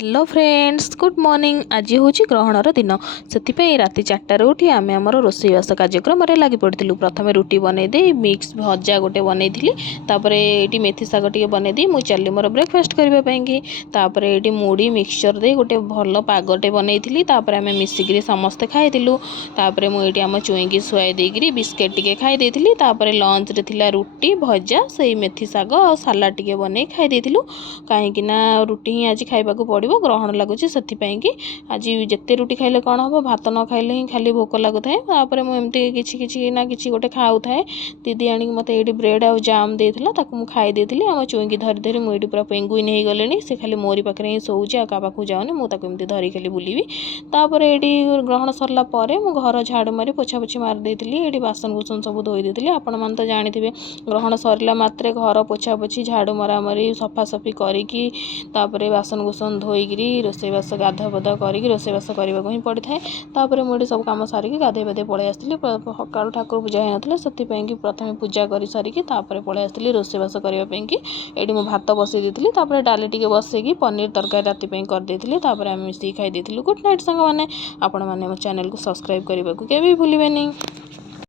Hello friends good morning. आज हूँ ग्रहणर दिन से राति 4टार उठी आम आम रोषेईवास कार्यक्रम लगी पड़ू। प्रथम रुटी बनईदे मिक्स भजा गोटे बनई ये मेथी शाग टे बनईदी मुझे चली मोर ब्रेकफास्ट करने ये मुड़ी मिक्सचर दे गोटे भल पागटे बनई आम मिसिक समस्ते खाइलु। मुझे आम चुईकी शुआई देकर बिस्केट टे खाई लंच रे थिला रुटी भजा से मेथी शाग और सालाड टे बन खाई कहीं रुटी ही आज खाइबा पड़ो ग्रहण लगुच से आज जिते रुटी खाइले कौन हम भात न खाइले ही खाली भोक लगुए। मुझे किसी ना कि गोटे खाऊ थाए दीदी आनिक मत ये ब्रेड आउ जाम देला मुझे खाई आम चुईकी धरी धरी मुझे पूरा पेंगुइन हो गले से खाली मोरी पाखे ही शोचे पाखु जाऊनी मुझे धरी खाली बुलबी। ये ग्रहण सरला मु घर झाड़ू मारी पोछा पोछी मारदी ये बासन बुसन सब धोई आपण मैंने तो जानते ग्रहण सरला मात्रे घर पोछा पोछी झाड़ू मरामरी सफासफी करके बासन बुसन धोईकी रोषेईवास गाधा पदा कर रोषेईवास करने को ही पड़ी था। मुझे सब कम सारिकी गाधे बाधे पलि आसती सका ठाकुर पूजा हो ना से प्रथम पूजा कर सारिकी पलि आसती रोषेईवास करने ये मुझे भात बसई दी डाली टे बसैकी पनीर तरकारी राति करदेली आम मिसिक खाई गुड नाइट सांग मैंने आपण मैंने मो चैनल को सब्सक्राइब करने को केभी भूलें।